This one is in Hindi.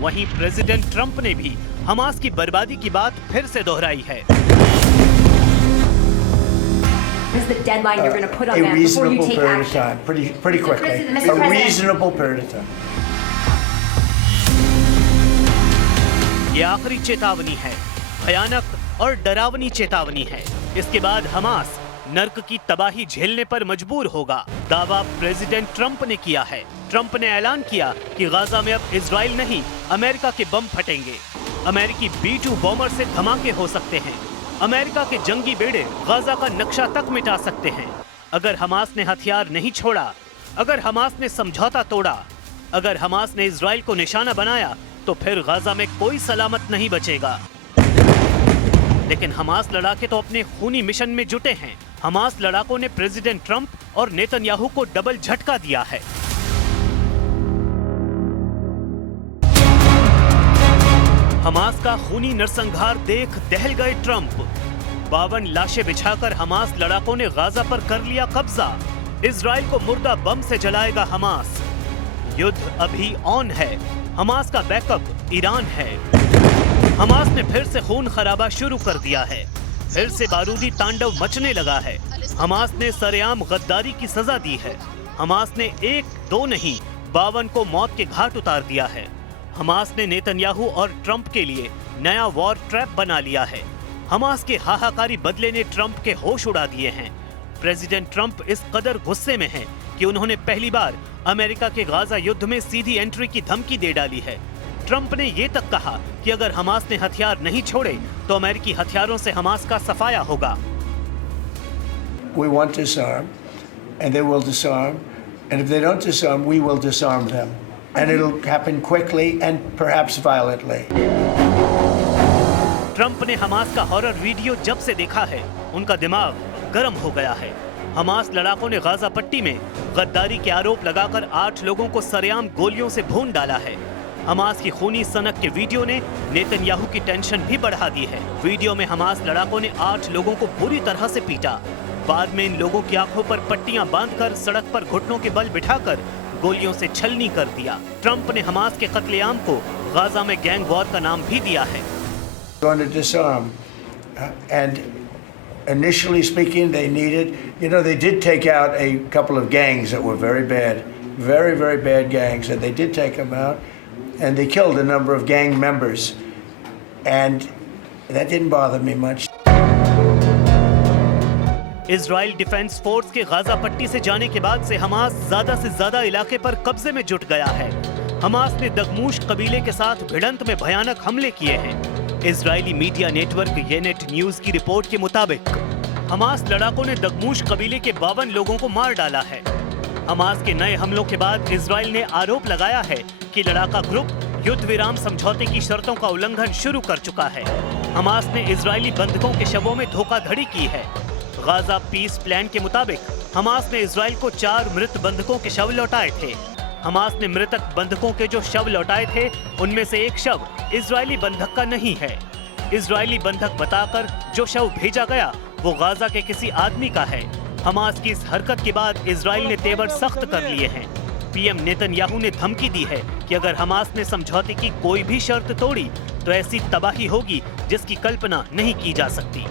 वहीं प्रेसिडेंट ट्रंप ने भी हमास की बर्बादी की बात फिर से दोहराई है। Is the deadline you're going to put on A that before you reasonable take period of action? time, pretty quickly. Mr. A President. reasonable period of time. ये आखिरी चेतावनी है, भयानक और डरावनी चेतावनी है। इसके बाद हमास नर्क की तबाही झेलने पर मजबूर होगा। दावा प्रेसिडेंट ट्रंप ने किया है। ट्रंप ने ऐलान किया कि गाजा में अब इजराइल नहीं, अमेरिका के बम फटेंगे। अमेरिकी B-2 बॉम्बर से धमाके हो सकते हैं। अमेरिका के जंगी बेड़े गाजा का नक्शा तक मिटा सकते हैं। अगर हमास ने हथियार नहीं छोड़ा, अगर हमास ने समझौता तोड़ा, अगर हमास ने इजराइल को निशाना बनाया, तो फिर गाजा में कोई सलामत नहीं बचेगा। लेकिन हमास लड़ाके तो अपने खूनी मिशन में जुटे हैं। हमास लड़ाकों ने प्रेसिडेंट ट्रंप और नेतन्याहू को डबल झटका दिया है। हमास का खूनी नरसंहार देख दहल गए ट्रंप। 52 लाशें बिछाकर हमास लड़ाकों ने गाजा पर कर लिया कब्जा। इजराइल को मुर्दा बम से जलाएगा हमास। युद्ध अभी ऑन है। हमास का बैकअप ईरान है। हमास ने फिर से खून खराबा शुरू कर दिया है। फिर से बारूदी तांडव मचने लगा है। हमास ने सरेआम गद्दारी की सजा दी है। हमास ने 1-2 नहीं 52 को मौत के घाट उतार दिया है। हमास ने नेतन्याहू और ट्रंप के लिए नया वॉर ट्रैप बना लिया है। हमास के हाहाकारी बदले ने ट्रंप के होश उड़ा दिए हैं। प्रेसिडेंट ट्रंप इस कदर गुस्से में हैं कि उन्होंने पहली बार अमेरिका के गाजा युद्ध में सीधी एंट्री की धमकी दे डाली है। ट्रंप ने ये तक कहा कि अगर हमास ने हथियार नहीं छोड़े तो अमेरिकी हथियारों से हमास का सफाया होगा। We want to disarm, and they will disarm, and if they don't disarm, we will disarm them, and it'll happen quickly and perhaps violently. Trump ने हमास का हॉरर वीडियो जब से देखा है, उनका दिमाग गर्म हो गया है। हमास लड़ाकों ने गाजा पट्टी में गद्दारी के आरोप लगाकर 8 लोगों को सरेआम गोलियों से भून डाला है। हमास की खूनी सनक के वीडियो ने नेतन्याहू की टेंशन भी बढ़ा दी है। वीडियो में हमास लड़ाकों ने 8 लोगों को बुरी तरह से पीटा। बाद में इन लोगों की आंखों पर पट्टियां बांधकर सड़क पर घुटनों के बल बिठाकर गोलियों से छलनी कर दिया। ट्रंप ने हमास के कत्लेआम को गाजा में गैंग वॉर का नाम भी दिया है। Going to disarm, and initially speaking, they needed. They did take out a couple of gangs that were very bad, very bad gangs, and they did take them out, and they killed a number of gang members, and that didn't bother me much. Israel defence force के गाजा पट्टी से जाने के बाद से हमास ज्यादा से ज्यादा इलाके पर कब्जे में जुट गया है। हमास ने दगमूश कबीले के साथ भिड़ंत में भयानक हमले किए हैं। इजरायली मीडिया नेटवर्क येनेट न्यूज की रिपोर्ट के मुताबिक हमास लड़ाकों ने दगमूश कबीले के 52 लोगों को मार डाला है। हमास के नए हमलों के बाद इजराइल ने आरोप लगाया है कि लड़ाका ग्रुप युद्ध विराम समझौते की शर्तों का उल्लंघन शुरू कर चुका है। हमास ने इजरायली बंधकों के शवों में धोखाधड़ी की है। गाजा पीस प्लान के मुताबिक हमास ने इजराइल को 4 मृत बंधकों के शव लौटाए थे। हमास ने मृतक बंधकों के जो शव लौटाए थे, उनमें से एक शव इजरायली बंधक का नहीं है। इजरायली बंधक बताकर जो शव भेजा गया वो गाजा के किसी आदमी का है। हमास की इस हरकत के बाद इजराइल ने तेवर सख्त कर लिए हैं। पीएम नेतन्याहू ने धमकी दी है कि अगर हमास ने समझौते की कोई भी शर्त तोड़ी तो ऐसी तबाही होगी जिसकी कल्पना नहीं की जा सकती।